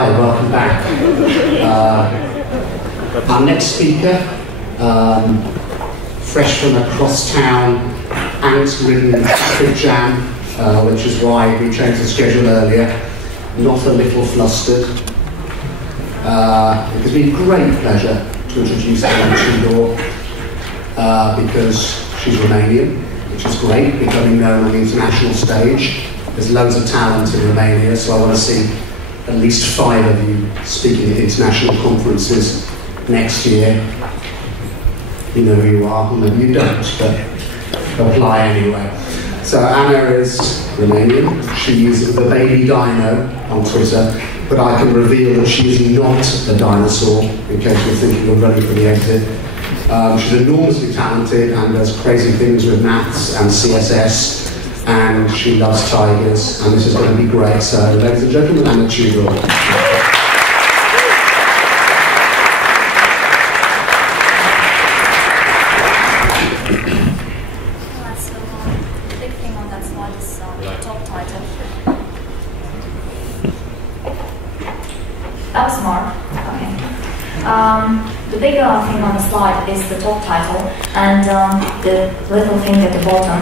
Hi, welcome back. Our next speaker, fresh from across town, angst-ridden traffic jam, which is why we changed the schedule earlier, not a little flustered. It gives me great pleasure to introduce Ana Tudor, because she's Romanian, which is great, becoming known on the international stage. There's loads of talent in Romania, so I want to see at least 5 of you speaking at international conferences next year. You know who you are, or maybe you don't, but apply anyway. So Ana is Romanian. She uses the baby dino on Twitter, but I can reveal that she is not a dinosaur, in case you're thinking of running for the exit. She's enormously talented and does crazy things with maths and CSS. And she loves tigers, and this is going to be great. So, ladies and gentlemen, Ana Tudor. So, the big thing on that slide is the top title. That was Mark. Okay. The bigger thing on the slide is the top title, and the little thing at the bottom,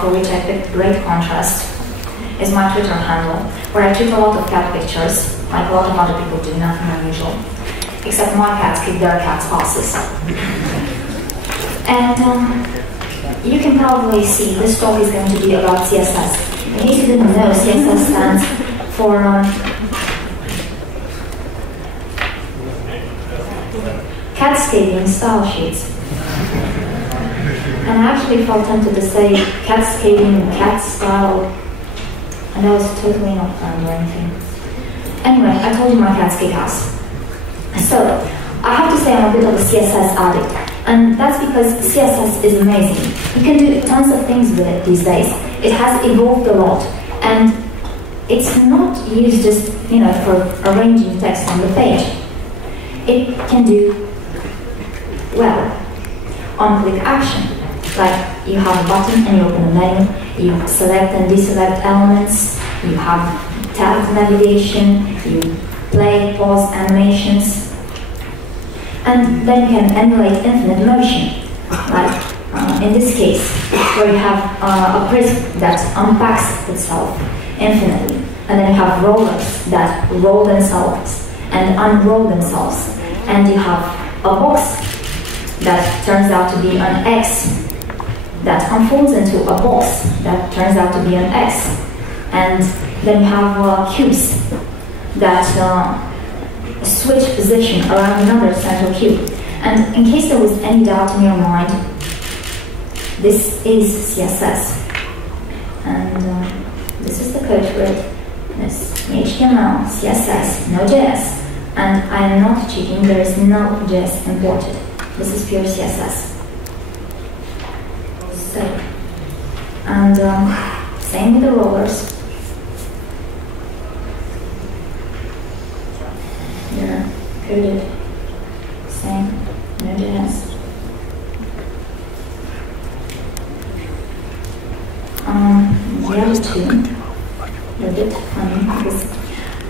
for which I picked great contrast, is my Twitter handle, where I tweet a lot of cat pictures, like a lot of other people do, nothing unusual. Except my cats kick their cats' asses. And you can probably see this talk is going to be about CSS. In case you didn't know, CSS stands for Cascading Style Sheets. And I actually felt tempted to say cascading cat style, and that was totally not planned or anything. Anyway, I told you my cats kick ass. So, I have to say I'm a bit of a CSS addict, and that's because CSS is amazing. You can do tons of things with it these days. It has evolved a lot, and it's not used just, for arranging text on the page. It can do, well, on-click action. Like, you have a button and you open a menu, you select and deselect elements, you have tab navigation, you play, pause animations, and then you can emulate infinite motion. Like, in this case, where you have a prism that unpacks itself infinitely, and then you have rollers that roll themselves and unroll themselves, and you have a box that turns out to be an X that unfolds into a box that turns out to be an X. And then you have cubes that switch position around another central cube. And in case there was any doubt in your mind, this is CSS. And this is the code for it. It's HTML, CSS, Node.js. And I am not cheating, there is no JS imported. This is pure CSS. So, and same with the rollers. They're coded. Same, Node.js. The other two are a bit funny because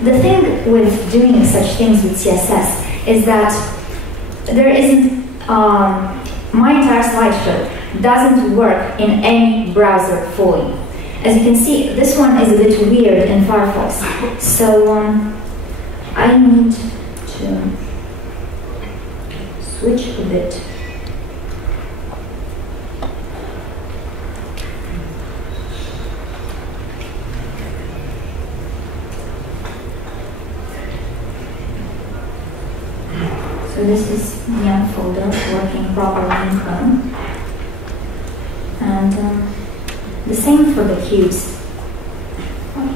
the thing with doing such things with CSS is that there isn't my entire slideshow doesn't work in any browser fully. As you can see, this one is a bit weird in Firefox. So I need to switch a bit. So this is the unfolder working properly in Chrome. And the same for the cubes.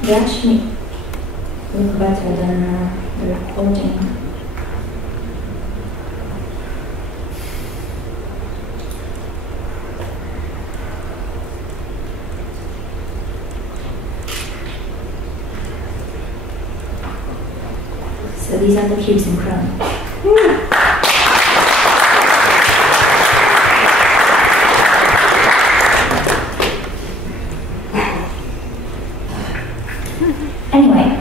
They actually look better than the recording. So these are the cubes in Chrome. Anyway,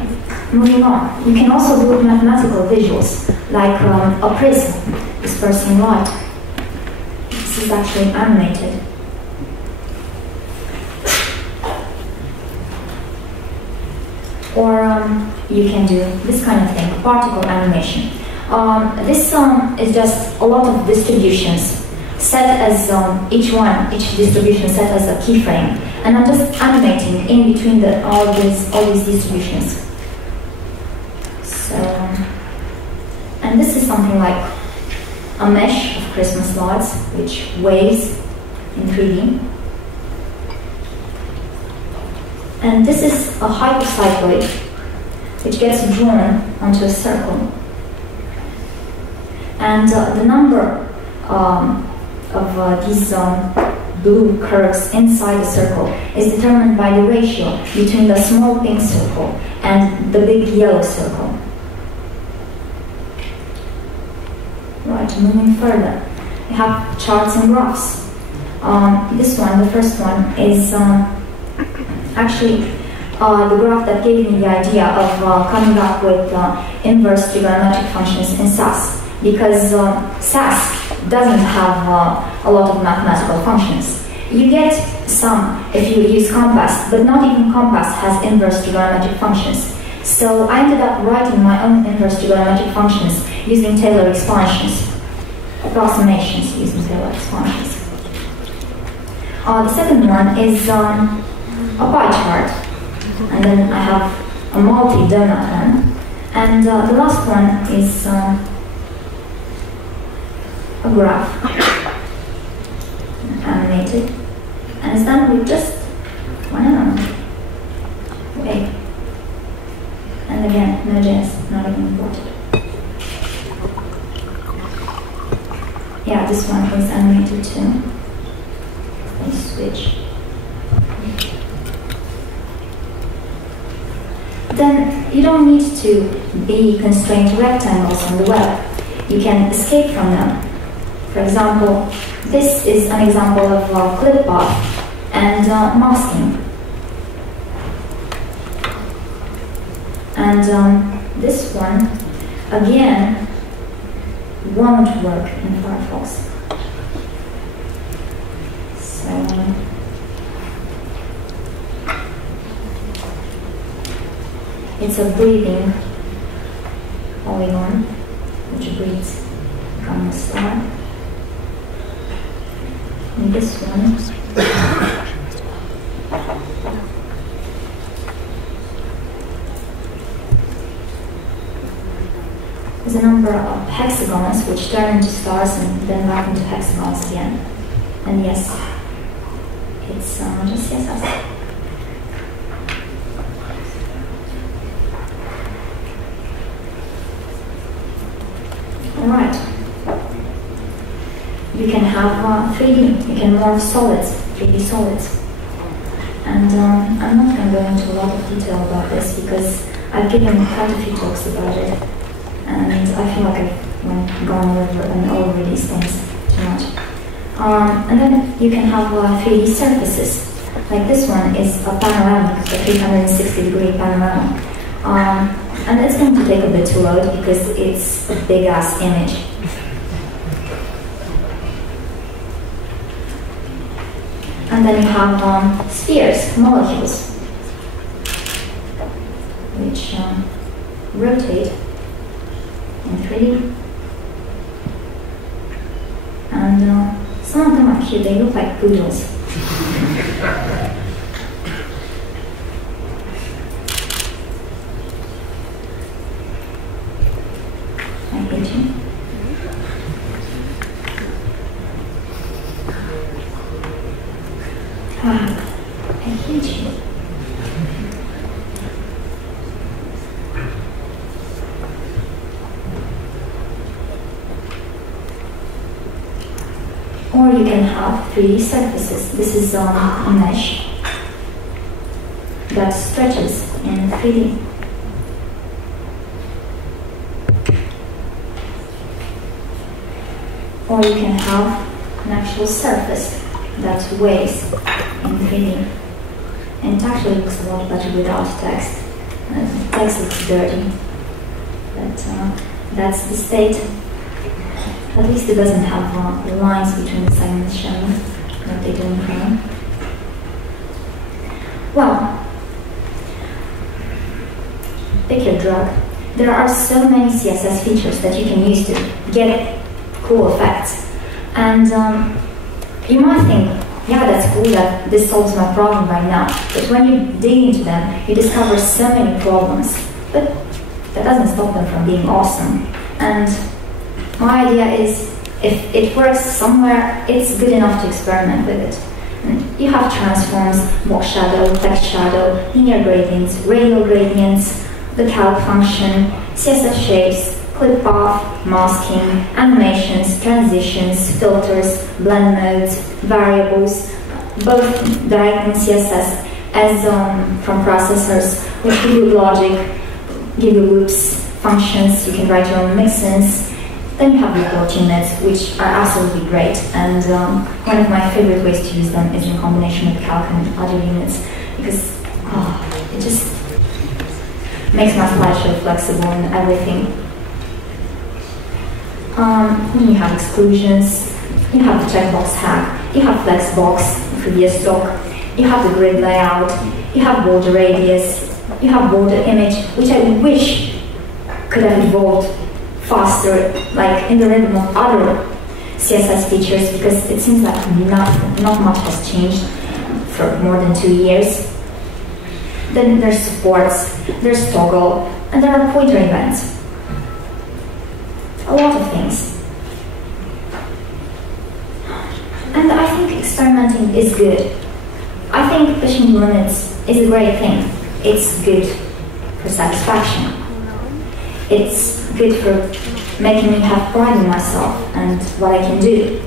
moving drawn. You can also do mathematical visuals, like a prism dispersing light. This is actually animated. Or you can do this kind of thing, particle animation. This is just a lot of distributions set as each distribution set as a keyframe, and I'm just animating in between all these distributions. So, and this is something like a mesh of Christmas lights, which waves in 3D. And this is a hypercycloid, which gets drawn onto a circle. And the number of these blue curves inside the circle is determined by the ratio between the small pink circle and the big yellow circle. Right, moving further, we have charts and graphs. This one, the first one, is actually the graph that gave me the idea of coming up with inverse trigonometric functions in SAS, because SAS doesn't have a lot of mathematical functions. You get some if you use Compass, but not even Compass has inverse trigonometric functions. So I ended up writing my own inverse trigonometric functions using Taylor expansions, approximations using Taylor expansions. The second one is a pie chart, and then I have a multi-donut one, and the last one is a graph, animated, and it's done with just one element. Okay. And again, no JS, not even imported. Yeah, this one is animated too. Let's switch. Then you don't need to be constrained to rectangles on the web. You can escape from them. For example, this is an example of clip path and masking. And this one, again, won't work in Firefox. So, it's a breathing polygon, which breathes from the star. And this one, there's a number of hexagons which turn into stars and then back into hexagons again. And yes, it's just CSS. Alright. You can have 3D, you can morph solids, 3D solids. And I'm not going to go into a lot of detail about this because I've given quite a few talks about it. And I feel like I've gone over these things too much. And then you can have 3D surfaces. Like this one is a panoramic, a 360-degree panorama. And it's going to take a bit to load because it's a big-ass image. And then you have spheres, molecules, which rotate in 3D. And some of them are cute, they look like poodles. I hate you. I hate you. Or you can have 3D surfaces. This is a mesh that stretches in 3D. Or you can have an actual surface that waves in 3D. And it actually looks a lot better without text. The text looks dirty, but that's the state. At least it doesn't have lines between the segments shown, like they do in Chrome. Well, pick your drug. There are so many CSS features that you can use to get cool effects. And you might think, yeah, that's cool that this solves my problem right now. But when you dig into them, you discover so many problems. But that doesn't stop them from being awesome. And my idea is, if it works somewhere, it's good enough to experiment with it. And you have transforms, box shadow, text shadow, linear gradients, radial gradients, the calc function, CSS shapes, clip path, masking, animations, transitions, filters, blend modes, variables, both direct in CSS as from processors, which give you logic, give you loops, functions, you can write your own mixins. Then you have report units, which are absolutely great, and one of my favorite ways to use them is in combination with calc and other units, because it just makes my slideshow flexible and everything. Then you have exclusions, you have the checkbox hack, you have flexbox, previous doc, you have the grid layout, you have border radius, you have border image, which I wish could have evolved faster, like in the rhythm of other CSS features, because it seems like not much has changed for more than 2 years. Then there's supports, there's toggle, and there are pointer events. A lot of things. And I think experimenting is good. I think pushing limits is a great thing. It's good for satisfaction. It's good for making me have pride in myself and what I can do.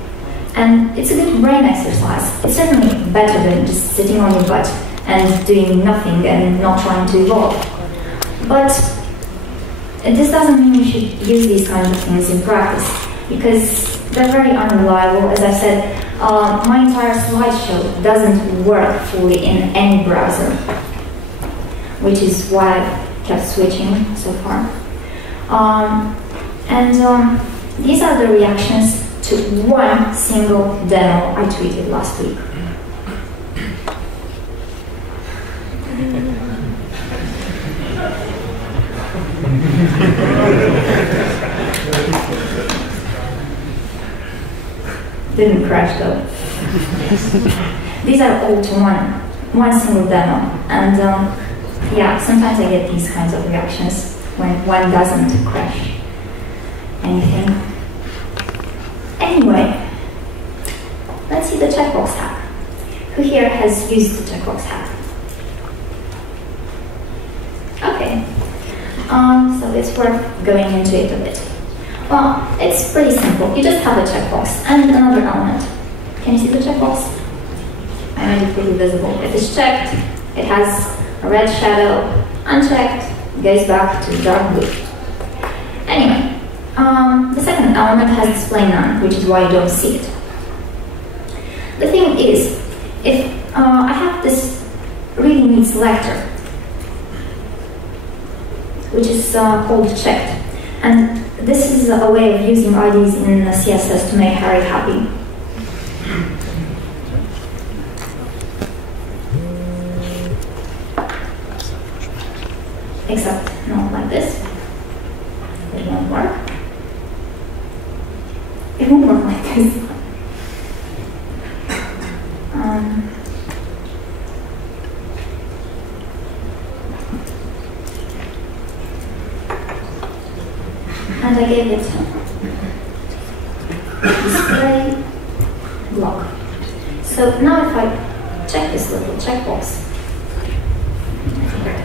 And it's a good brain exercise. It's certainly better than just sitting on your butt and doing nothing and not trying to evolve. But this doesn't mean you should use these kinds of things in practice, because they're very unreliable. As I said, my entire slideshow doesn't work fully in any browser, which is why I've kept switching so far. These are the reactions to one single demo I tweeted last week. Didn't crash though. These are all to one single demo, and yeah, sometimes I get these kinds of reactions when one doesn't crash anything. Anyway, let's see the checkbox hack. Who here has used the checkbox hack? Okay, so it's worth going into it a bit. Well, it's pretty simple. You just have a checkbox and another element. Can you see the checkbox? I made it pretty visible. If it's checked, it has a red shadow. Unchecked, it goes back to dark blue. Anyway, the second element has display none, which is why you don't see it. The thing is, if I have this really neat selector, which is called checked, and this is a way of using IDs in CSS to make Harry happy. Except not like this. It won't work. It won't work like this. And I gave it display block. So now if I check this little checkbox,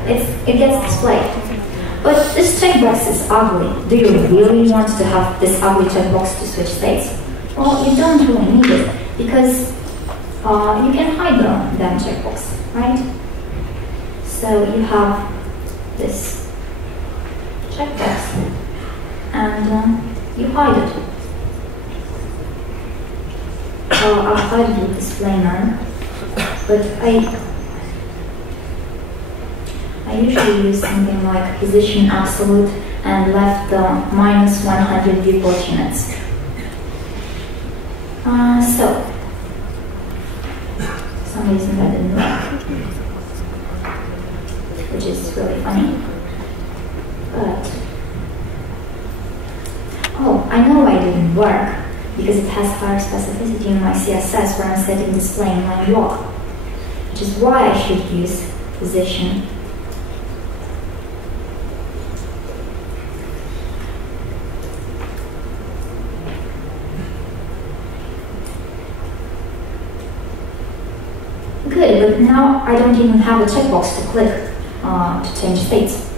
it gets displayed. But this checkbox is ugly. Do you really want to have this ugly checkbox to switch states? Well, you don't really need it, because you can hide the damn checkbox, right? So you have this checkbox, and you hide it. I'll hide it with display none, but I I usually use something like position absolute and left minus 100 viewport units. So, for some reason that didn't work, which is really funny. But, oh, I know why it didn't work, because it has higher specificity in my CSS where I'm setting display inline block, which is why I should use position. Good, but now I don't even have a checkbox to click to change states.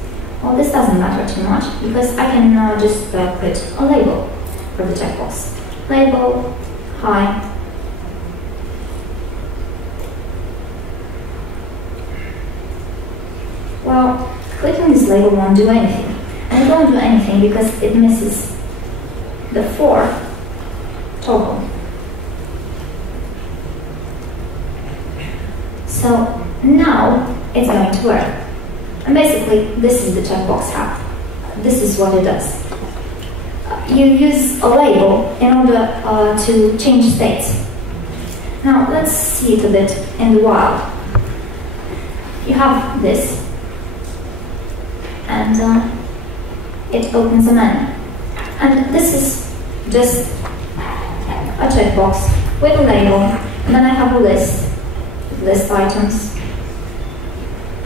Well, this doesn't matter too much because I can just put a label for the checkbox. Label, hi. Well, clicking this label won't do anything. And it won't do anything because it misses the for toggle. So now it's going to work. And basically, this is the checkbox hack. This is what it does. You use a label in order to change states. Now let's see it a bit in the wild. You have this, and it opens a menu. And this is just a checkbox with a label, and then I have a list items.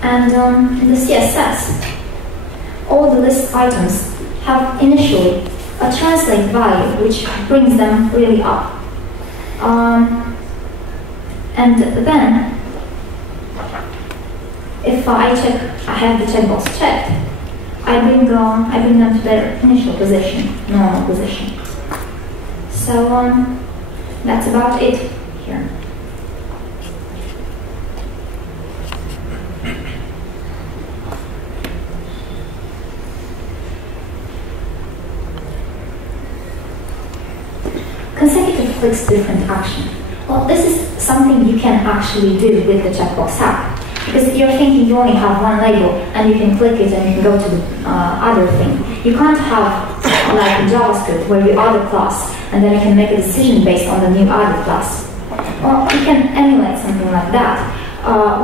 And in the CSS, all the list items have initially a translate value which brings them really up. And then, if I have the checkbox checked, I bring them to their initial position, normal position. So that's about it here. Consecutive clicks different action. Well, this is something you can actually do with the checkbox hack. Because you're thinking you only have one label and you can click it and you can go to the other thing. You can't have like in JavaScript where you add a class and then you can make a decision based on the new added class. Well, you can emulate something like that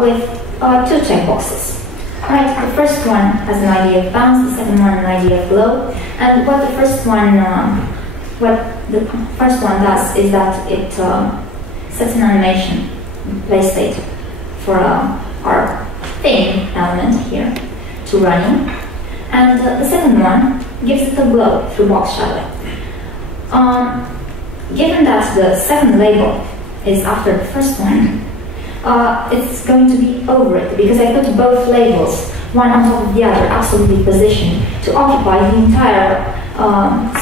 with two checkboxes. Right, the first one has an ID of bounce, the second one an ID of glow, and what the first one does is that it sets an animation play state for our thing element here to running, and the second one gives it a glow through box shadow. Given that the second label is after the first one, it's going to be over it because I put both labels, one on top of the other, absolutely positioned to occupy the entire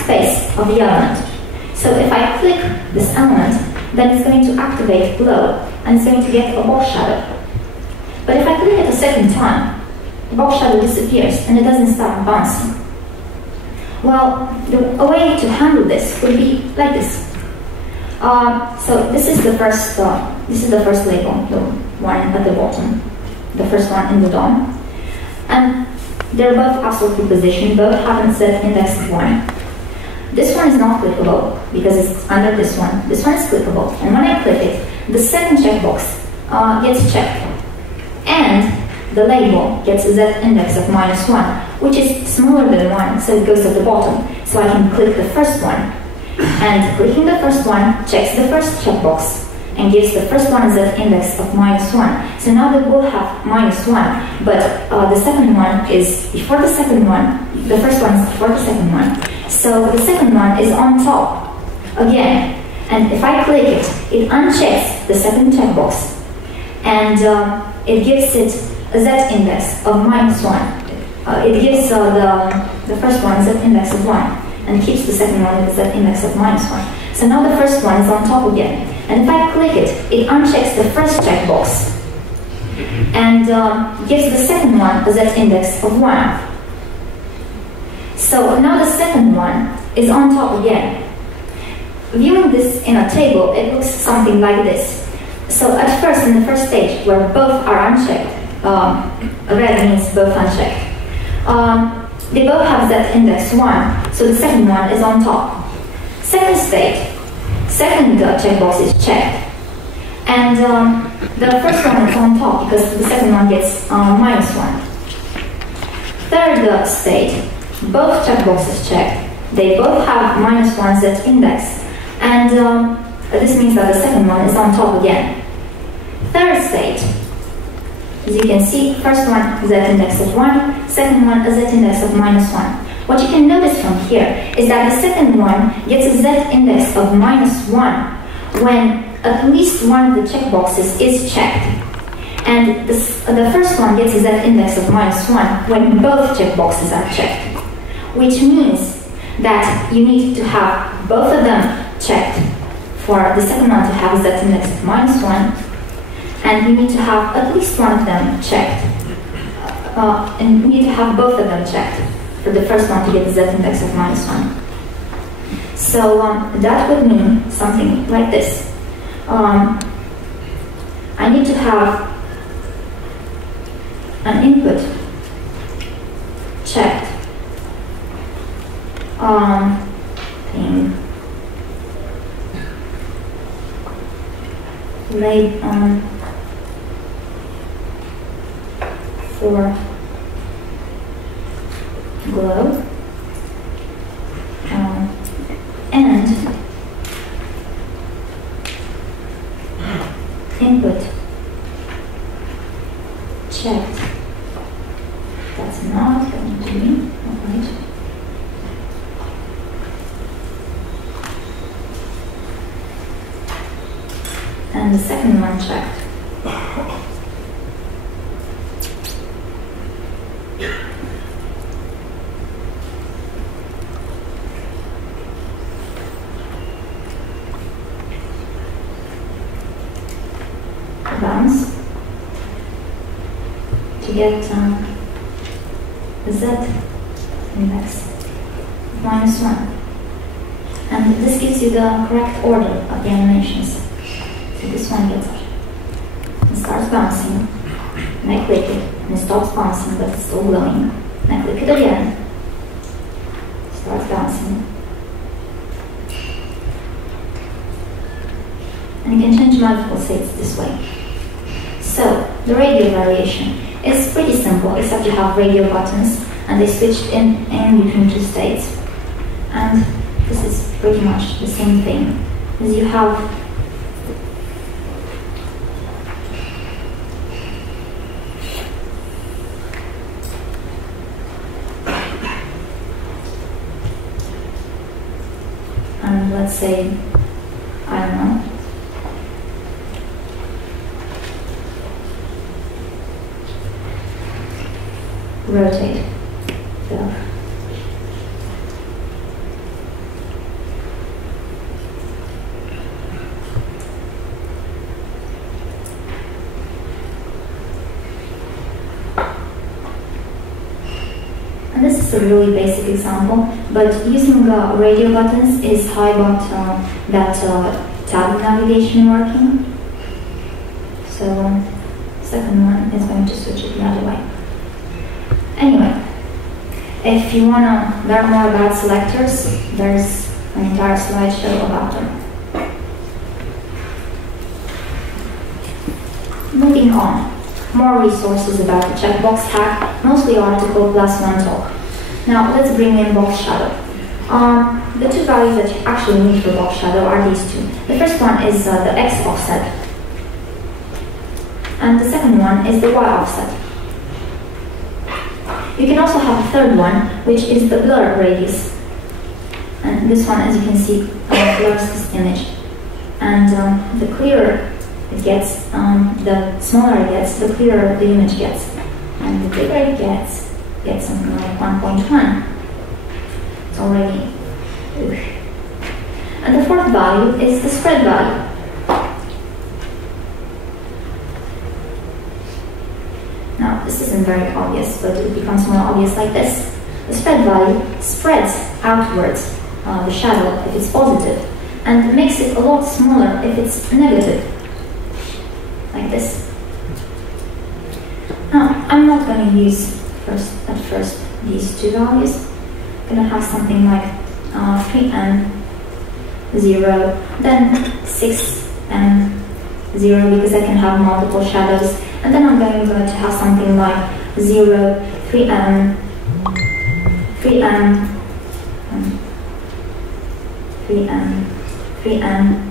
space of the element. So if I click this element, then it's going to activate glow and it's going to get a box shadow. But if I click it a second time, the box shadow disappears and it doesn't start bouncing. Well, a way to handle this would be like this. So this is the first label, the one at the bottom, the first one in the DOM, and they're both absolutely positioned. Both have a set index of 1. This one is not clickable because it's under this one. This one is clickable, and when I click it, the second checkbox gets checked, and the label gets a z index of -1, which is smaller than 1, so it goes at the bottom. So I can click the first one, and clicking the first one checks the first checkbox and gives the first one a z index of -1. So now they both have -1, but the second one is before the second one. The first one is before the second one. So the second one is on top again, and if I click it, it unchecks the second checkbox, and it gives it a z index of -1. It gives the first one a z index of 1, and keeps the second one with a z index of -1. So now the first one is on top again, and if I click it, it unchecks the first checkbox, and gives the second one a z index of 1. So now the second one is on top again. Viewing this in a table, it looks something like this. So at first, in the first stage, where both are unchecked, red means both unchecked. They both have Z index 1, so the second one is on top. Second state, second checkbox is checked, and the first one is on top because the second one gets -1. Third state, both checkboxes checked. They both have -1 Z index, and this means that the second one is on top again. Third state, as you can see, first one Z index of 1, second one a Z index of -1. What you can notice from here is that the second one gets a Z index of -1 when at least one of the checkboxes is checked. And the first one gets a Z index of -1 when both checkboxes are checked. Which means that you need to have both of them checked for the second one to have a Z index of -1, and you need to have at least one of them checked. And you need to have both of them checked for the first one to get a Z index of -1. So that would mean something like this. I need to have an input checked thing laid on for glow and input checked. That's not going to be right. And the second one checked. Bounce to get the Z index -1, and this gives you the correct order of the animations. So this one gets up and starts bouncing, and I click it, and it stops bouncing, but it's still glowing. And I click it again, starts bouncing. And you can change multiple states this way. So, the radio variation is pretty simple, except you have radio buttons, and they switched in between two states. And this is pretty much the same thing, as you have and let's say, I don't know, rotate the and this is a really basic example, but using radio buttons is how I got that tab navigation working. So second one is going to switch it the other way. Anyway, if you want to learn more about selectors, there's an entire slideshow about them. Moving on, more resources about the checkbox hack, mostly article plus one talk. Now let's bring in box shadow. The two values that you actually need for box shadow are these two. The first one is the X offset, and the second one is the Y offset. You can also have a third one, which is the blur radius. And this one, as you can see, blurs this image. And the clearer it gets, the smaller it gets, the clearer the image gets. And the bigger it gets something like 1.1. It's already... Oof. And the fourth value is the spread value. Now, this isn't very obvious, but it becomes more obvious like this. The spread value spreads outwards the shadow if it's positive, and makes it a lot smaller if it's negative, like this. Now, I'm not going to use at first these two values. I'm going to have something like 3n 0, then 6n 0 because I can have multiple shadows, and then I'm going to have something like 0, 3n, 3n, 3n, 3n.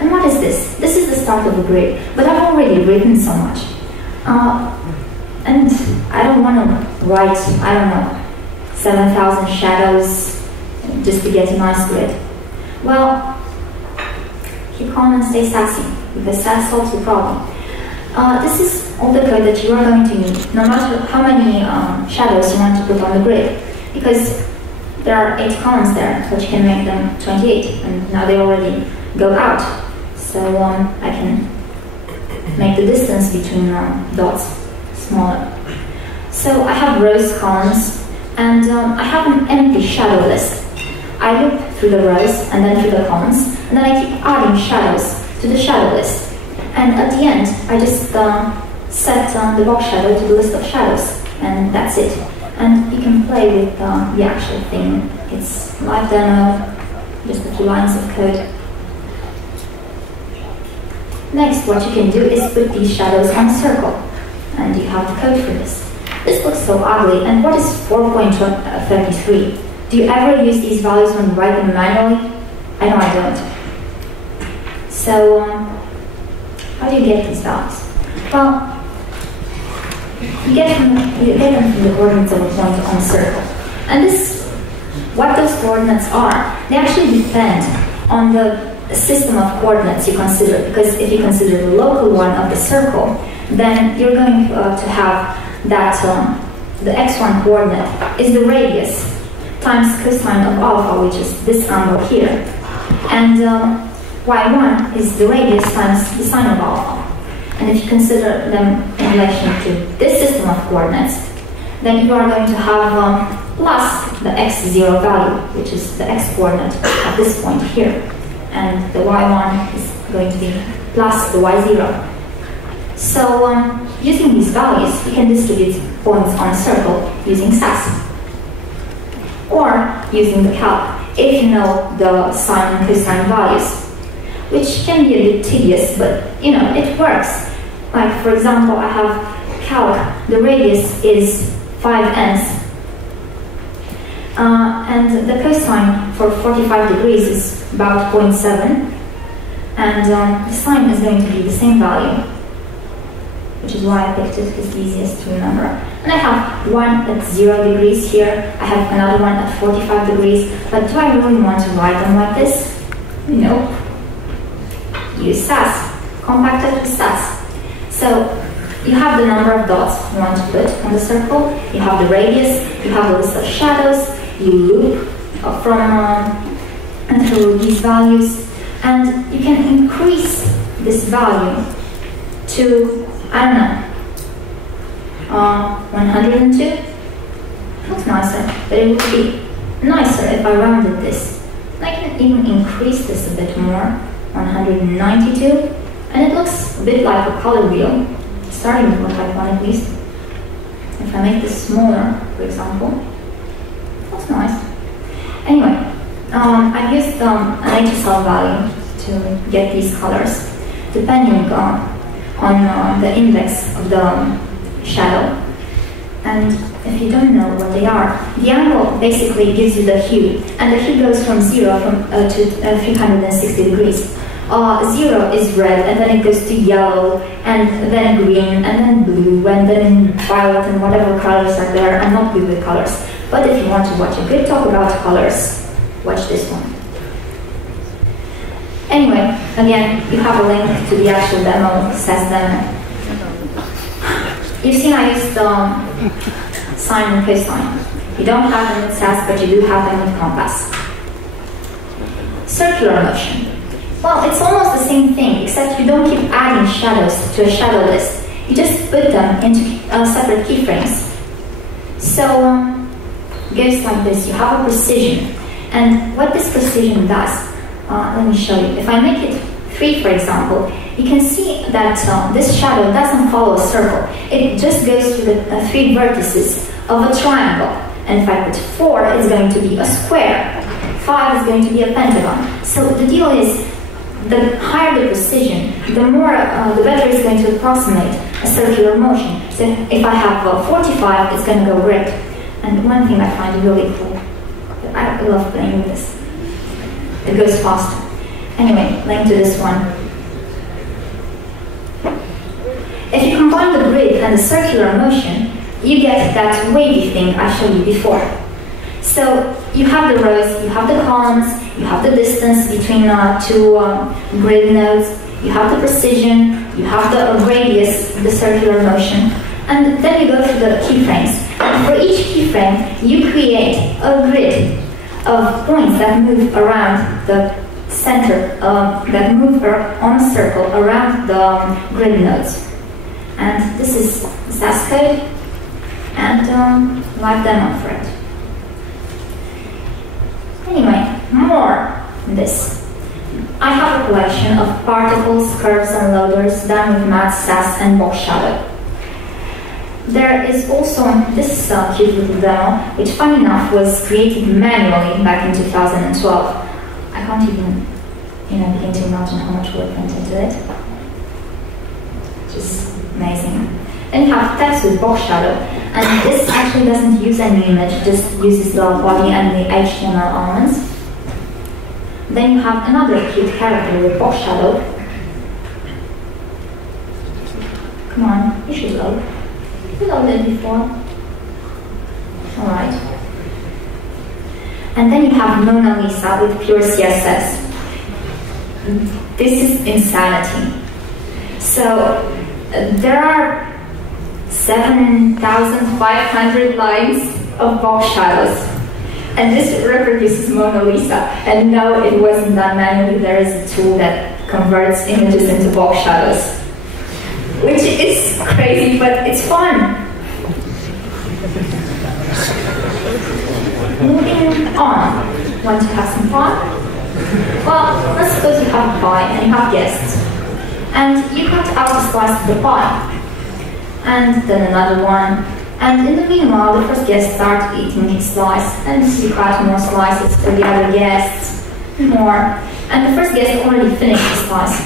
And what is this? This is the start of the grid, but I've already written so much. And I don't want to write, I don't know, 7,000 shadows just to get a nice grid. Well, keep calm and stay sassy, because that solves the problem. This is all the code that you are going to need, no matter how many shadows you want to put on the grid, because there are 8 columns there, but you can make them 28, and now they already go out. So I can make the distance between dots smaller. So I have rows, columns, and I have an empty shadow list. I loop through the rows and then through the columns, and then I keep adding shadows to the shadow list. And at the end, I just set the box shadow to the list of shadows, and that's it. And you can play with the actual thing. It's live demo, just a few lines of code. Next, what you can do is put these shadows on a circle, and you have the code for this. This looks so ugly, and what is 4.33? Do you ever use these values when you write them manually? I know I don't. So, how do you get these values? Well, you get them from the coordinates of a point on a circle. And what those coordinates are, they actually depend on the system of coordinates you consider. Because if you consider the local one of the circle, then you're going to have that the x1 coordinate is the radius times cosine of alpha, which is this angle here. And y1 is the radius times the sine of alpha. And if you consider them in relation to this system of coordinates, then you are going to have plus the x0 value, which is the x-coordinate at this point here. And the y1 is going to be plus the y0. So using these values, you can distribute points on a circle using SAS. Or using the calc, if you know the sine and cosine values, which can be a bit tedious, but you know, it works. Like, for example, I have calc, the radius is 5n, and the cosine for 45 degrees is about 0.7, and the sine is going to be the same value, which is why I picked it, it's easiest to remember. And I have one at 0 degrees here, I have another one at 45 degrees, but do I really want to write them like this? Nope. Use SAS, compacted with SAS. So you have the number of dots you want to put on the circle, you have the radius, you have the list of shadows, you loop from and through these values, and you can increase this value to, I don't know, 102. Looks nicer, but it would be nicer if I rounded this. I can even increase this a bit more, 192. And it looks a bit like a color wheel. It's starting to look like one at least. If I make this smaller, for example, that's nice. Anyway, I've used an HSL value to get these colors, depending on the index of the shadow. And if you don't know what they are, the angle basically gives you the hue, and the hue goes from 0 to 360 degrees. 0 is red, and then it goes to yellow, and then green, and then blue, and then violet, and whatever colors are there. I'm not good with colors, but if you want to watch a good talk about colors, watch this one. Anyway, again, you have a link to the actual demo, SAS demo. You've seen I used sine and cosine. You don't have them with SAS, but you do have them with compass. Circular motion. Well, it's almost the same thing, except you don't keep adding shadows to a shadow list. You just put them into separate keyframes. So it goes like this. You have a precision. And what this precision does, let me show you. If I make it 3, for example, you can see that this shadow doesn't follow a circle. It just goes through the 3 vertices of a triangle. And if I put 4, it's going to be a square. 5 is going to be a pentagon. So the deal is, the higher the precision, the better it's going to approximate a circular motion. So if I have 45, it's going to go red. And one thing I find really cool, I love playing with this. It goes faster. Anyway, link to this one. If you combine the grid and the circular motion, you get that wavy thing I showed you before. So you have the rows, you have the columns, you have the distance between 2 grid nodes, you have the precision, you have the radius, the circular motion, and then you go through the keyframes. And for each keyframe, you create a grid of points that move around the center, that move on a circle around the grid nodes. And this is SAS code and live demo for it. Anyway, more this. I have a collection of particles, curves, and loaders done with matte, SAS, and box shadow. There is also this cute little demo, which, funny enough, was created manually back in 2012. I can't even, begin to imagine how much work went into it. Just amazing. Then you have text with box shadow, and this actually doesn't use any image, just uses the body and the HTML elements. Then you have another cute character with box shadow. Come on, you should load. You loaded before. Alright. And then you have Mona Lisa with pure CSS. This is insanity. So there are 7,500 lines of box shadows, and this reproduces Mona Lisa. And no, it wasn't done manually. There is a tool that converts images into box shadows, which is crazy, but it's fun. Moving on. Want to have some fun? Well, let's suppose you have a pie and you have guests, and you cut out a slice of the pie, and then another one, and in the meanwhile the first guest starts eating his slice, and you cut more slices for the other guests, more, and the first guest already finished his slice,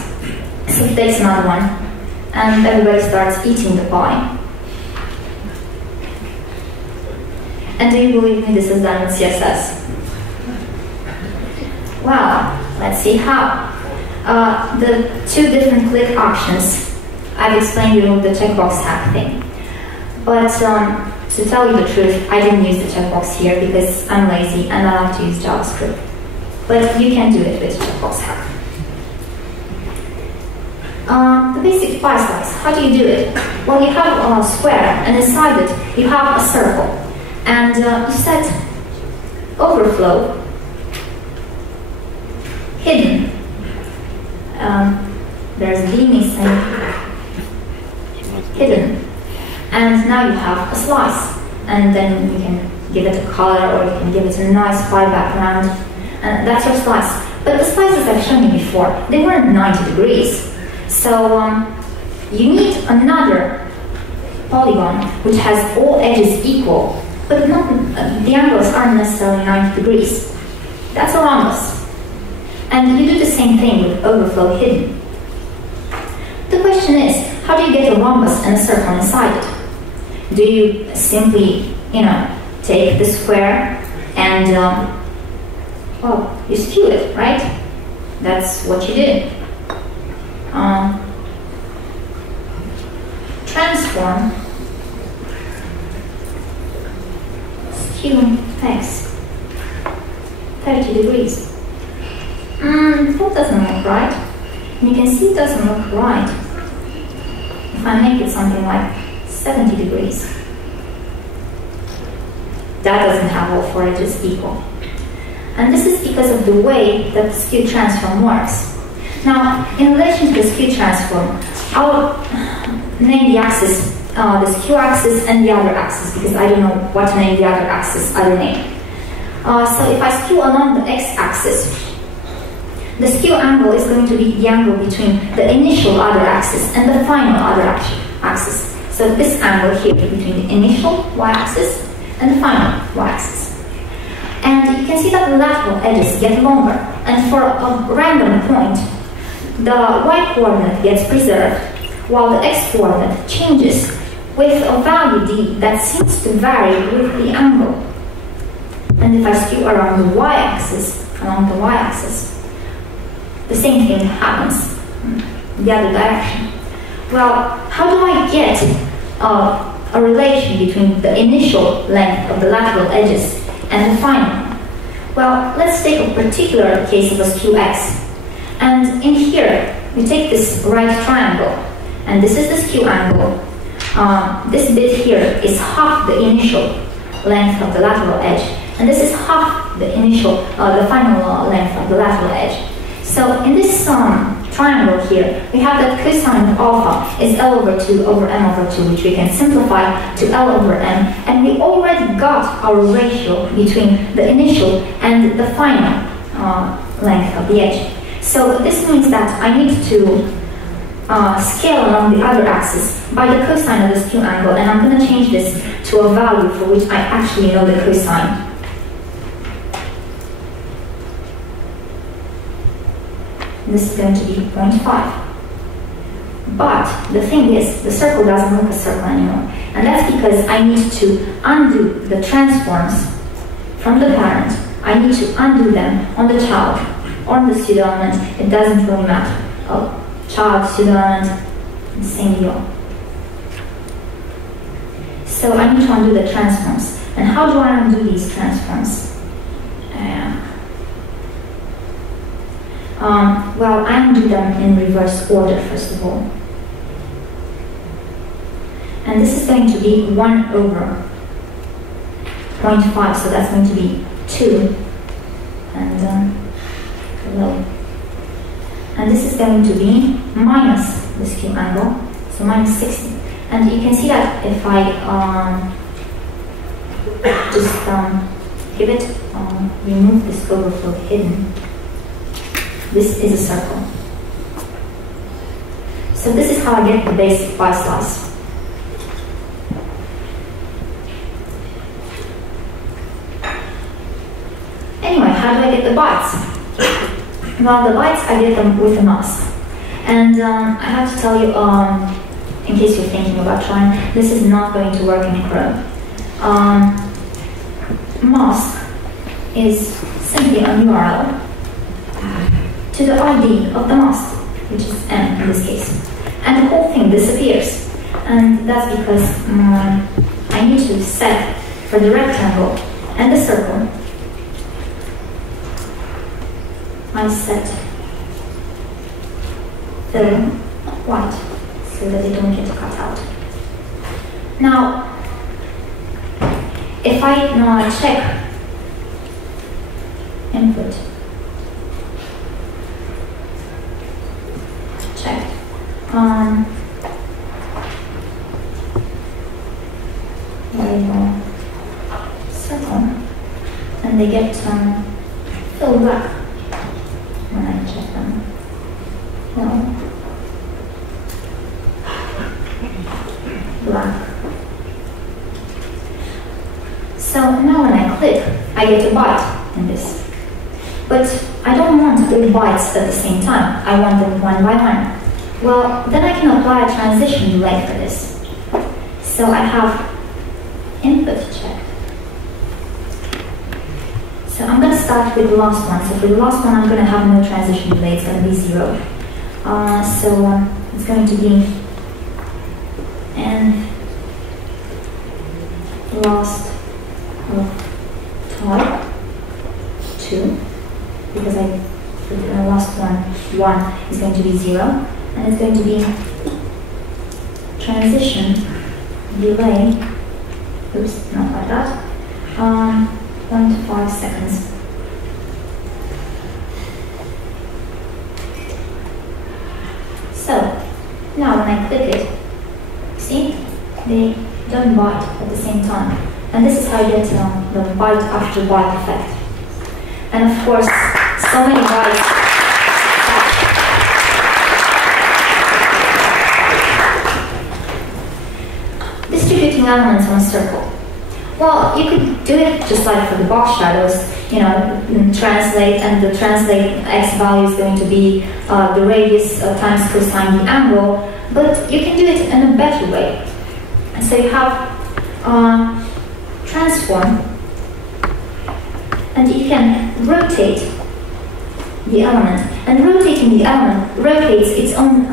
so he takes another one, and everybody starts eating the pie. And do you believe me, this is done with CSS? Well, let's see how. The 2 different click options, I've explained you the checkbox hack thing. But to tell you the truth, I didn't use the checkbox here because I'm lazy and I like to use JavaScript. But you can do it with checkbox hack. The basic pie slice, how do you do it? Well, you have a square, and inside it you have a circle. And you set overflow hidden. There's a B missing, hidden. And now you have a slice. And then you can give it a color, or you can give it a nice pie background. And that's your slice. But the slices I've shown you before, they weren't 90 degrees. So you need another polygon which has all edges equal, but not, the angles aren't necessarily 90 degrees. That's a rhombus. And you do the same thing with overflow hidden. The question is, how do you get a rhombus and a circle inside it? Do you simply, take the square and, you skew it, right? That's what you do. Transform, skew X 30 degrees. That doesn't look right. And you can see it doesn't look right if I make it something like 70 degrees. That doesn't have all 4 edges equal. And this is because of the way that the skew transform works. Now, in relation to the skew transform, I'll name the axis, the skew axis and the other axis, because I don't know what to name the other axis, other name. So if I skew along the x-axis, the skew angle is going to be the angle between the initial other axis and the final other axis. So this angle here between the initial y-axis and the final y-axis. And you can see that the lateral edges get longer, and for a random point, the y-coordinate gets preserved, while the x-coordinate changes with a value d that seems to vary with the angle. And if I skew around the y-axis, the same thing happens in the other direction. Well, how do I get a relation between the initial length of the lateral edges and the final? Well, let's take a particular case of a skew x. And in here, we take this right triangle, and this is the skew angle. This bit here is half the initial length of the lateral edge, and this is half the initial, the final length of the lateral edge. So in this triangle here, we have that cosine of alpha is L over 2 over M over 2, which we can simplify to L over M, and we already got our ratio between the initial and the final length of the edge. So this means that I need to scale along the other axis by the cosine of the skew angle, and I'm going to change this to a value for which I actually know the cosine. This is going to be 0.5. But the thing is, the circle doesn't look a circle anymore. And that's because I need to undo the transforms from the parent. I need to undo them on the child or on the pseudo-element. It doesn't really matter. Oh, child, pseudo-element, same deal. So I need to undo the transforms. And how do I undo these transforms? Well, I undo them in reverse order, first of all. And this is going to be 1 over 0.5, so that's going to be 2. And below. And this is going to be minus the skew angle, so minus 60. And you can see that if I just give it, remove this overflow hidden, this is a circle. So this is how I get the basic pie slice. Anyway, how do I get the bites? Well, the bites, I get them with a mask. And I have to tell you, in case you're thinking about trying, this is not going to work in Chrome. Mask is simply a URL to the ID of the mask, which is M in this case. And the whole thing disappears. And that's because I need to set for the rectangle and the circle, I set the white so that they don't get cut out. Now, if I now check input, checked, variable circle, and they get filled black when I check them. No. Black. So now when I click, I get a byte in this. But I don't want the bytes at the same time. I want them one by one. Well, then I can apply a transition delay for this. So I have input checked. So I'm going to start with the last one. So for the last one, I'm going to have no transition delay. It's going to be 0. So it's going to be and last of type 2, because for the last one is going to be 0, and it's going to be transition delay, oops, not like that, 0.5 seconds. So, now when I click it, see, they don't bite at the same time. And this is how you get the bite after bite effect. And of course, so many bites distributing elements on a circle. Well, you could do it just like for the box shadows, you know, translate, and the translate x value is going to be the radius times cosine the angle, but you can do it in a better way. So you have transform, and you can rotate the element, and rotating the element rotates its own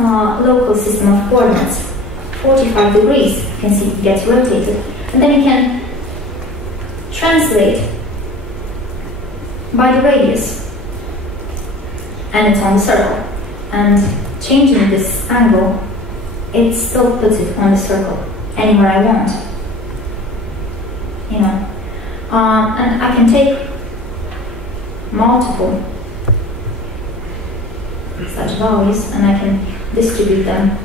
local system of coordinates, 45 degrees, you can see it gets rotated, and then you can translate by the radius, and it's on the circle, and changing this angle, it still puts it on the circle anywhere I want, you know. And I can take multiple such values and I can distribute them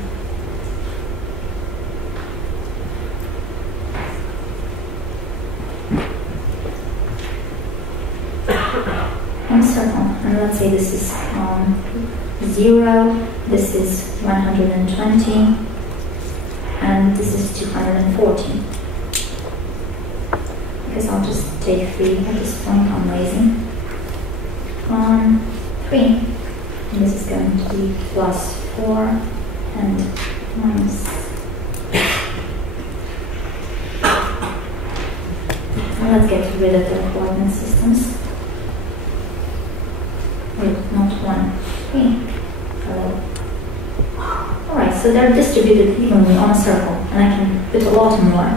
on a circle. And let's say this is 0, this is 120, and this is 240. Because I'll just take 3 at this point, I'm lazy. 3. And this is going to be plus 4 and minus. And let's get rid of the coordinate systems. Wait, not 1, 3. Hello. Alright, so they're distributed evenly on a circle, and I can put a lot more.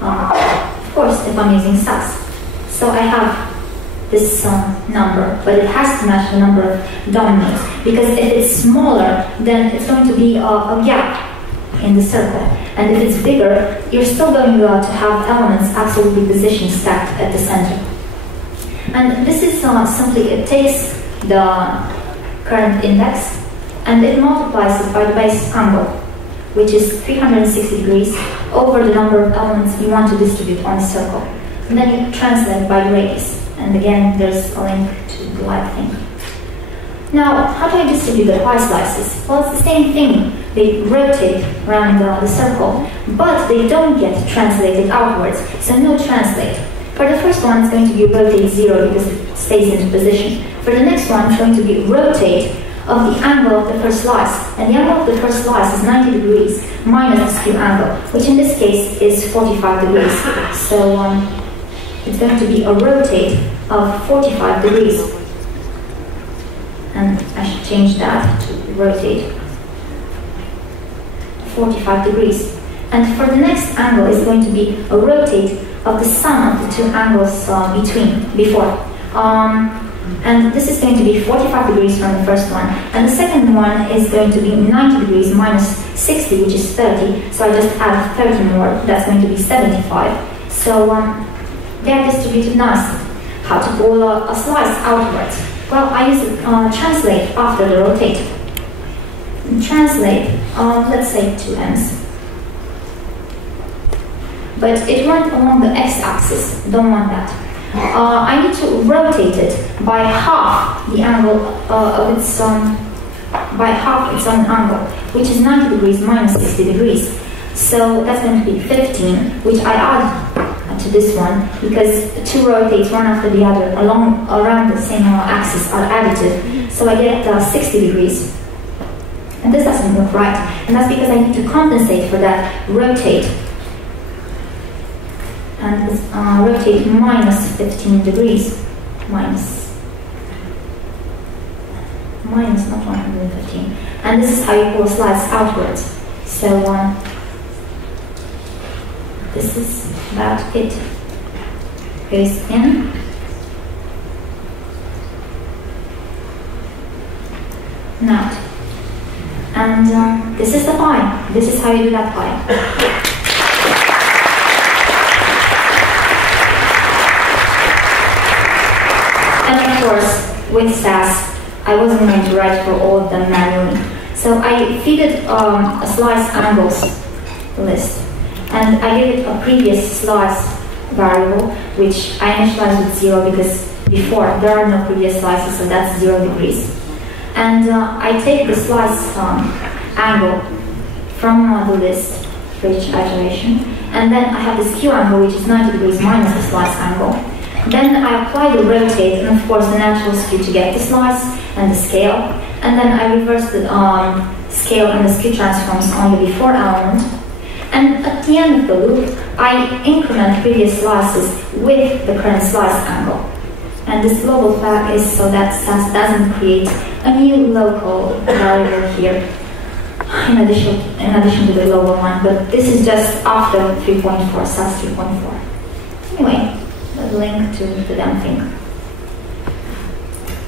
Of course, if I'm using SAS. So I have this number, but it has to match the number of dominoes, because if it's smaller, then it's going to be a gap in the circle, and if it's bigger, you're still going to have elements absolutely positioned stacked at the center. And this is simply, it takes the current index and it multiplies it by the base angle, which is 360 degrees over the number of elements you want to distribute on a circle, and then you translate by the radius. And again, there's a link to the live thing. Now, how do I distribute the pie slices? Well, it's the same thing. They rotate around the circle, but they don't get translated outwards, so no translate. For the first one, it's going to be rotate 0 because it stays into position. For the next one, it's going to be rotate of the angle of the first slice. And the angle of the first slice is 90 degrees minus the skew angle, which in this case is 45 degrees. So it's going to be a rotate of 45 degrees. And I should change that to rotate 45 degrees. And for the next angle is going to be a rotate of the sum of the two angles before. And this is going to be 45 degrees from the first one. And the second one is going to be 90 degrees minus 60, which is 30. So I just add 30 more, that's going to be 75. So they are distributed nicely. How to pull a slice outwards? Well, I use translate after the rotate. Translate, let's say 2n's. But it went along the x-axis, don't want that. I need to rotate it by half the angle of its by half its own angle, which is 90 degrees minus 60 degrees. So that's going to be 15, which I add to this one because two rotates one after the other around the same axis are additive. So I get 60 degrees. And this doesn't look right. And that's because I need to compensate for that rotate. And rotate minus 15 degrees. Minus, not 115. And this is how you pull a slice outwards. So this is about it. Goes in. And out. And this is the pie. This is how you do that pie. And of course, with SAS, I wasn't going to write for all of them manually. So I feeded a slice angles list. And I gave it a previous slice variable, which I initialized with 0 because before there are no previous slices, so that's 0 degrees. And I take the slice angle from the list for each iteration, and then I have this Q angle, which is 90 degrees minus the slice angle. Then I apply the rotate and of course the natural skew to get the slice and the scale, and then I reverse the scale and the skew transforms on the before element. And at the end of the loop, I increment previous slices with the current slice angle. And this global flag is so that SAS doesn't create a new local variable here in addition to the global one, but this is just after 3.4, SAS 3.4. Anyway, the link to the damn thing.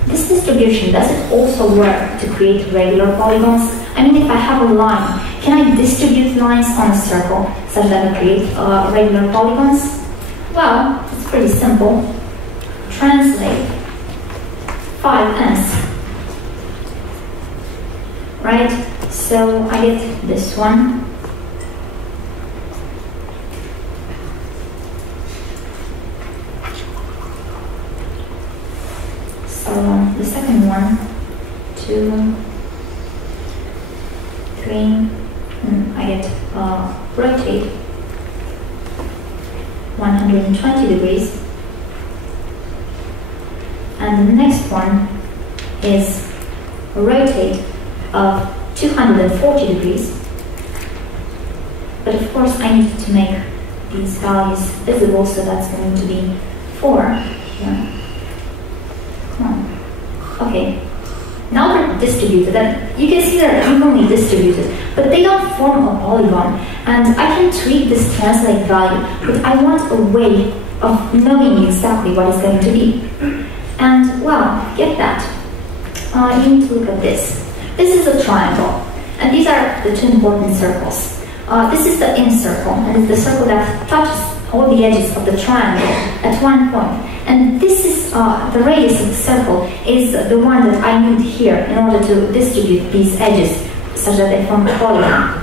This distribution, does it also work to create regular polygons? I mean, if I have a line, can I distribute lines on a circle such that I create regular polygons? Well, it's pretty simple. Translate 5s, right? So I get this one. So the second one, 2, 3, I get rotate 120 degrees. And the next one is a rotate of 240 degrees. But of course I need to make these values visible, so that's going to be 4. Yeah. Come on. Okay. Now they're distributed, and you can see they're evenly distributed, but they don't form a polygon. And I can tweak this translate value, but I want a way of knowing exactly what it's going to be. And, well, get that. You need to look at this. This is a triangle, and these are the two important circles. This is the in circle, and it's the circle that touches all the edges of the triangle at one point. And this is, the radius of the circle is the one that I need here in order to distribute these edges such that they form a polygon.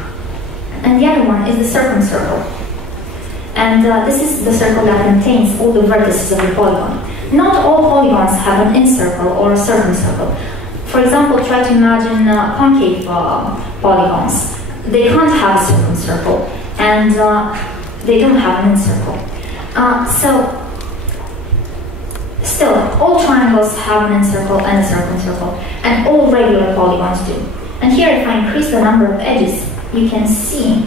And the other one is the circumcircle. And this is the circle that contains all the vertices of the polygon. Not all polygons have an incircle or a circumcircle. For example, try to imagine concave polygons. They can't have a circumcircle, and they don't have an incircle. Still, all triangles have an incircle and a circumcircle, and all regular polygons do. And here, if I increase the number of edges, you can see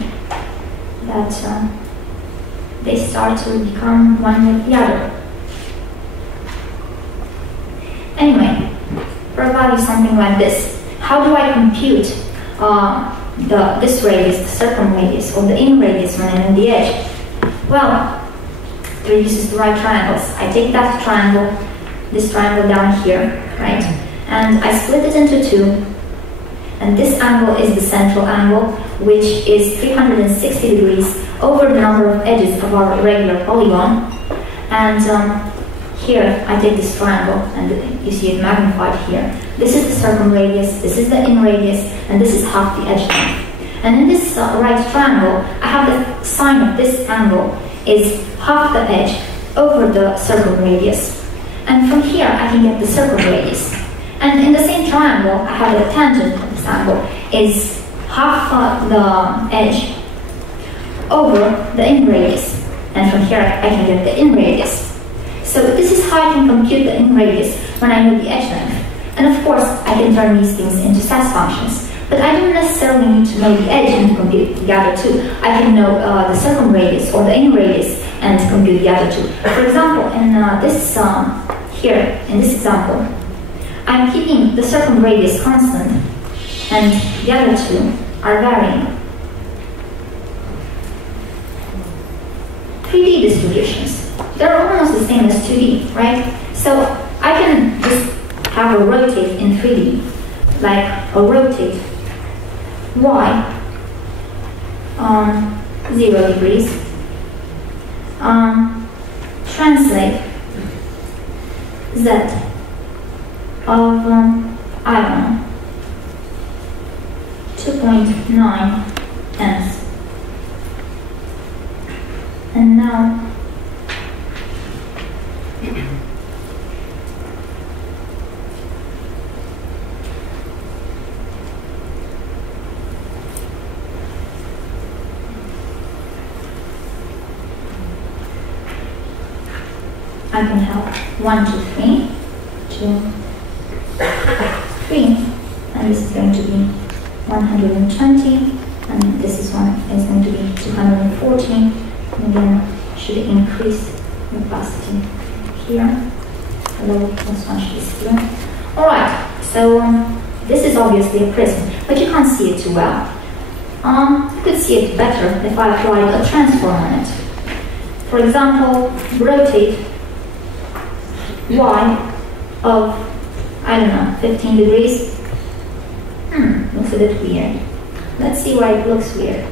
that they start to become one with the other. Anyway, for a value something like this, how do I compute this radius, the circumradius, or the in radius when I'm in the edge? Well, it reduces to right triangles. I take that triangle, this triangle down here, right? And I split it into two. And this angle is the central angle, which is 360 degrees over the number of edges of our regular polygon. And here I take this triangle, and you see it magnified here. This is the circumradius, this is the in radius, and this is half the edge length. And in this right triangle, I have the sine of this angle is half the edge over the circumradius. And from here, I can get the circumradius. And in the same triangle, I have the tangent of this angle is half the edge over the in radius. And from here, I can get the in radius. So this is how I can compute the in radius when I know the edge length. And of course, I can turn these things into SAS functions. But I don't necessarily need to know the edge and to compute the other two. I can know the circumradius or the in radius and compute the other two. For example, in this here, in this example, I'm keeping the circumradius constant, and the other two are varying. 3D distributions, they're almost the same as 2D, right? So I can just have a rotate in 3D, like a rotate y 0 degrees, translate z of I don't know 2.9 n's, and now I can have 1, 2, 3, 2, 3, and this is going to be 120, and this is going to be 240, and again should increase the opacity here. Although this one should be here. Alright, so this is obviously a prism, but you can't see it too well. You could see it better if I applied a transform on it. For example, rotate y of, I don't know, 15 degrees. Looks a bit weird. Let's see why it looks weird.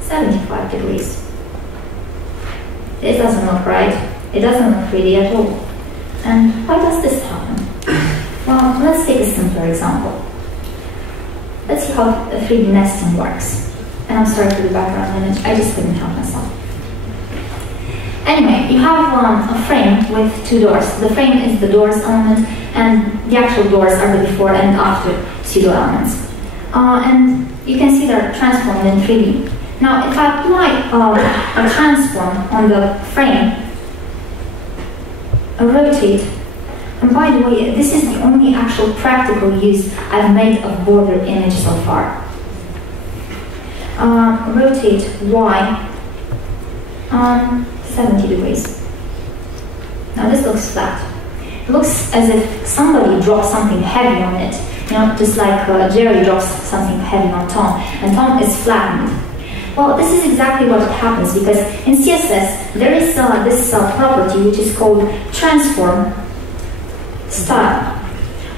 75 degrees. It doesn't look right. It doesn't look pretty at all. And why does this happen? Well, let's take a simpler example. Let's see how 3D nesting works. And I'm sorry for the background image, I just couldn't help myself. Anyway, you have a frame with 2 doors. The frame is the doors element, and the actual doors are the before and after pseudo elements. And you can see they're transformed in 3D. Now, if I apply a transform on the frame, a rotate, and by the way, this is the only actual practical use I've made of border image so far. Rotate y 70 degrees. Now this looks flat. It looks as if somebody dropped something heavy on it. You know, just like Jerry drops something heavy on Tom, and Tom is flattened. Well, this is exactly what happens, because in CSS there is this property which is called transform style,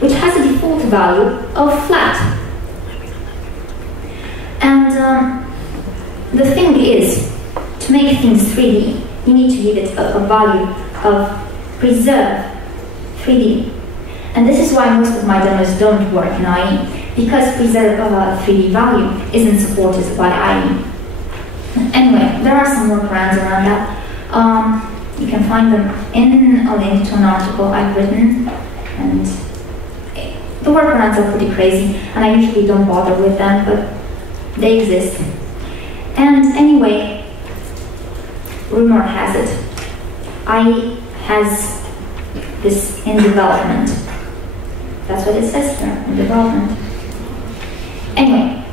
which has a default value of flat. And the thing is, to make things 3D, you need to give it a value of preserve 3D. And this is why most of my demos don't work in IE, because preserve 3D value isn't supported by IE. Anyway, there are some workarounds around that. You can find them in a link to an article I've written, and the workarounds are pretty crazy, and I usually don't bother with them, but they exist. And anyway, rumor has it, IE has this in development. That's what it says here, in development. Anyway,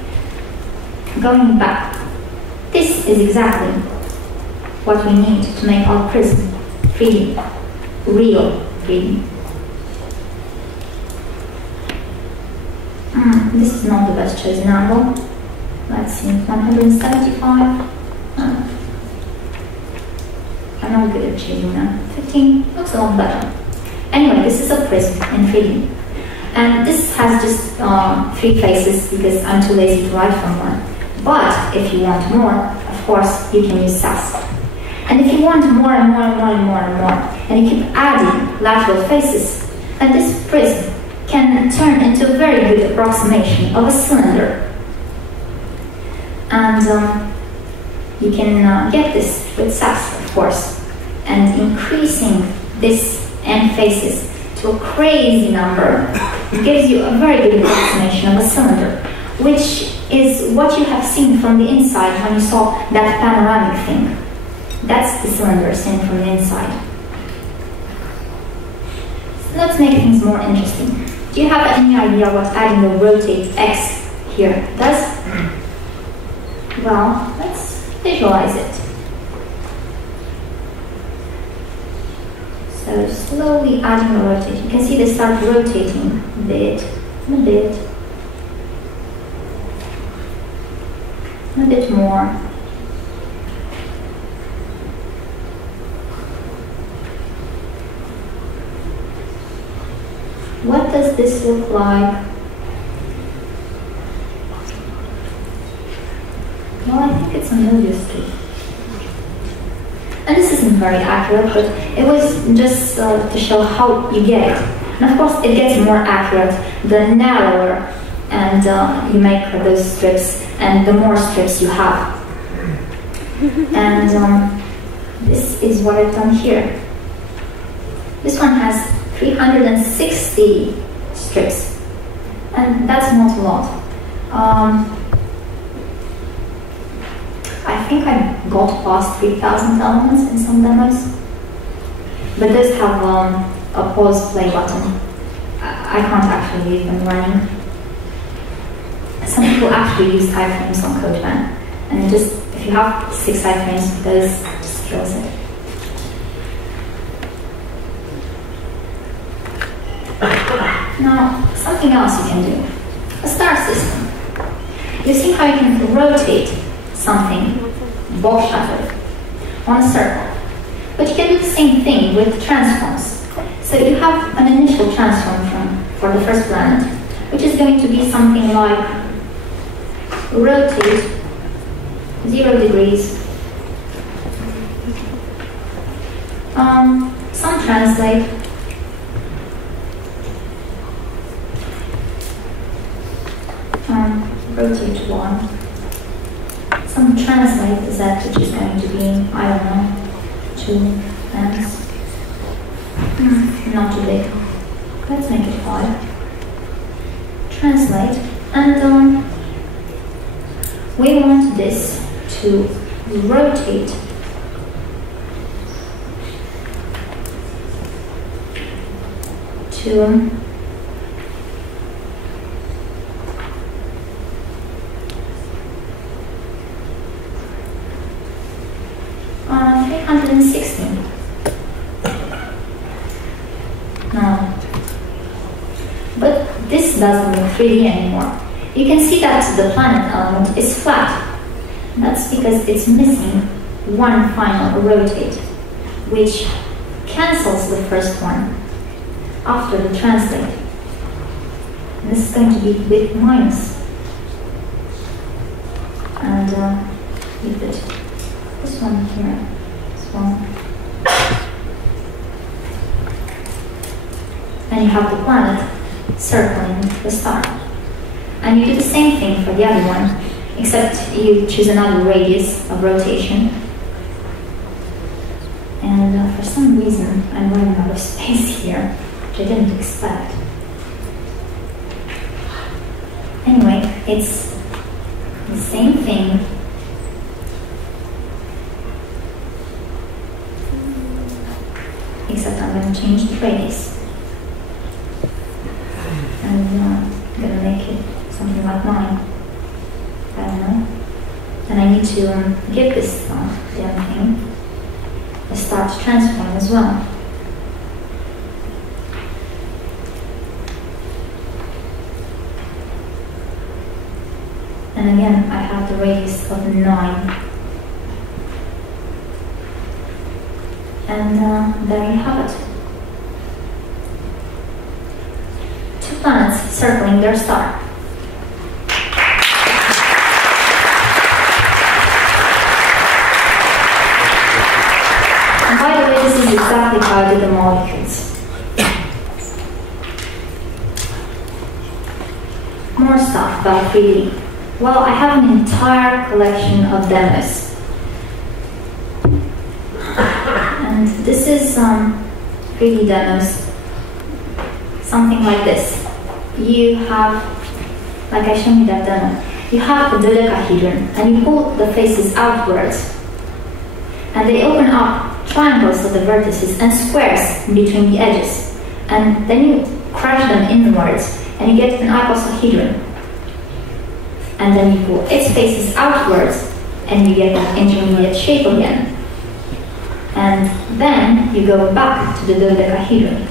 going back, this is exactly what we need to make our prism 3D, real 3D. This is not the best chosen angle. Let's see, 175. I'm not good at choosing that. 15 looks a lot better. Anyway, this is a prism in 3D. And this has just 3 faces because I'm too lazy to write for more. But if you want more, of course, you can use SAS. And if you want more and more and more and more and more, and you keep adding lateral faces, then this prism can turn into a very good approximation of a cylinder. And you can get this with SAS, of course. And increasing this end faces to a crazy number gives you a very good approximation of a cylinder, which is what you have seen from the inside when you saw that panoramic thing. That's the cylinder seen from the inside. So let's make things more interesting. Do you have any idea what adding the rotate X here does? Well, let's visualize it. So slowly adding the rotate. You can see they start rotating a bit, and a bit, and a bit more. What does this look like? Well, I think it's a milieu street. And this isn't very accurate, but it was just to show how you get it. And of course, it gets more accurate the narrower and you make those strips, and the more strips you have. And this is what I've done here. This one has 360 strips, and that's not a lot. I think I got past 3,000 elements in some demos. but those have a pause play button. I can't actually leave them running. Some people actually use iframes on CodePen, and just if you have 6 iframes, those just kills it. Now, something else you can do. A star system. You see how you can rotate something, ball shutter, on a circle. But you can do the same thing with transforms. So you have an initial transform for the first planet, which is going to be something like rotate 0 degrees, some translate, rotate 1, some translate the Z, which is going to be, I don't know, 2 lengths. Not too big. Let's make it 5. Translate, and we want this to rotate to 360. No. But this doesn't look 3D anymore. You can see that the planet element is flat. That's because it's missing one final rotate, which cancels the first one after the translate. And this is going to be with minus. And leave it. This one here. This one. And you have the planet circling the star. And you do the same thing for the other one, except you choose another radius of rotation. And for some reason, I'm running out of space here, which I didn't expect. Anyway, it's the same thing. Except I'm going to change the radius. And I'm going to make it something like 9. I don't know. And I need to give this damn thing a start transform as well. And again, I have the radius of 9. And there you have it. 2 planets circling their star. And by the way, this is exactly how I did the molecules. More stuff about 3D. Well, I have an entire collection of demos. And this is 3D demos. Something like this. You have, like I showed you that demo, you have a dodecahedron and you pull the faces outwards and they open up triangles at the vertices and squares in between the edges, and then you crush them inwards and you get an icosahedron, and then you pull its faces outwards and you get an intermediate shape again, and then you go back to the dodecahedron.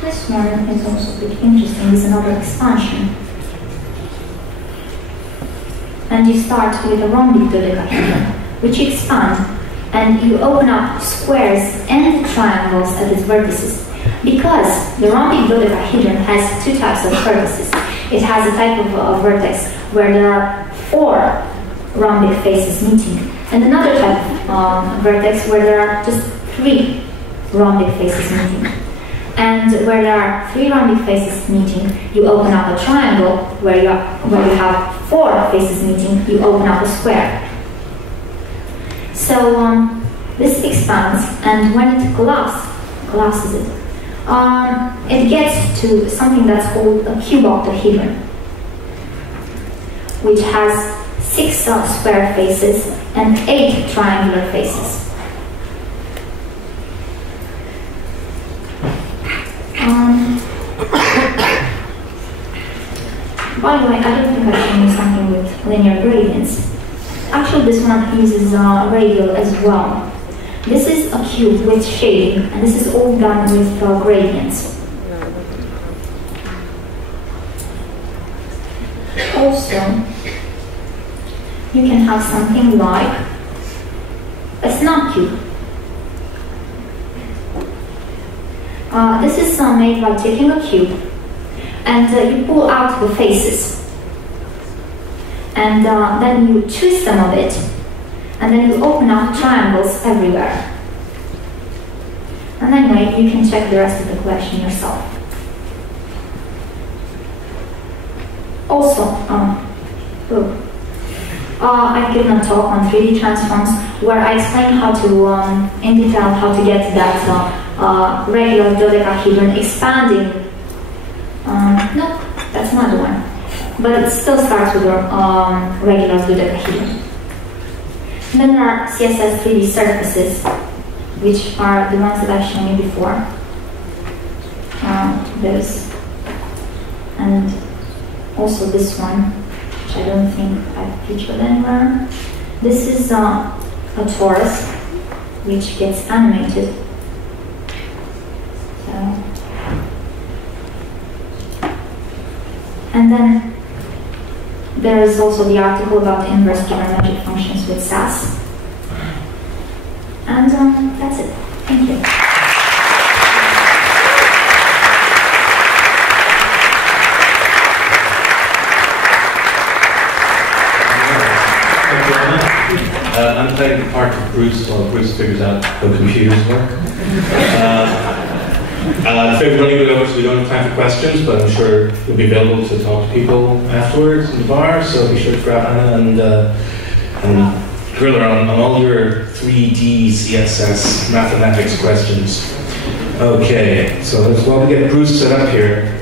This one is also pretty interesting. It's another expansion. And you start with a rhombic dodecahedron, which you expand, and you open up squares and triangles at its vertices. Because the rhombic dodecahedron has 2 types of vertices. It has a type of vertex where there are 4 rhombic faces meeting, and another type of vertex where there are just 3 rhombic faces meeting. And where there are 3 rhombic faces meeting, you open up a triangle. Where you have 4 faces meeting, you open up a square. So this expands, and when it collapses it, it gets to something that's called a cube octahedron, which has 6 square faces and 8 triangular faces. By the way, I don't think I've shown you something with linear gradients. Actually, this one uses radial as well. This is a cube with shading, and this is all done with gradients. Also, you can have something like a snap cube. This is made by taking a cube and you pull out the faces, and then you twist them a bit, and then you open up triangles everywhere. And anyway, you can check the rest of the collection yourself. Also, I've given a talk on 3D transforms where I explain how to, in detail, how to get that regular dodecahedron expanding. No, that's another one. But it still starts with a regular dodecahedron. And then there are CSS 3D surfaces, which are the ones that I've shown you before. Those. And also this one, which I don't think I've featured anywhere. This is a torus, which gets animated. So. And then there is also the article about inverse geometric functions with SAS. And that's it. Thank you. I'm playing the part of Bruce while Bruce figures out how computers work. We're running a bit over, so we don't have time for questions, but I'm sure you'll be available to talk to people afterwards in the bar, so be sure to grab Anna and grill her on all your 3D CSS mathematics questions. Okay, so while we get Bruce set up here,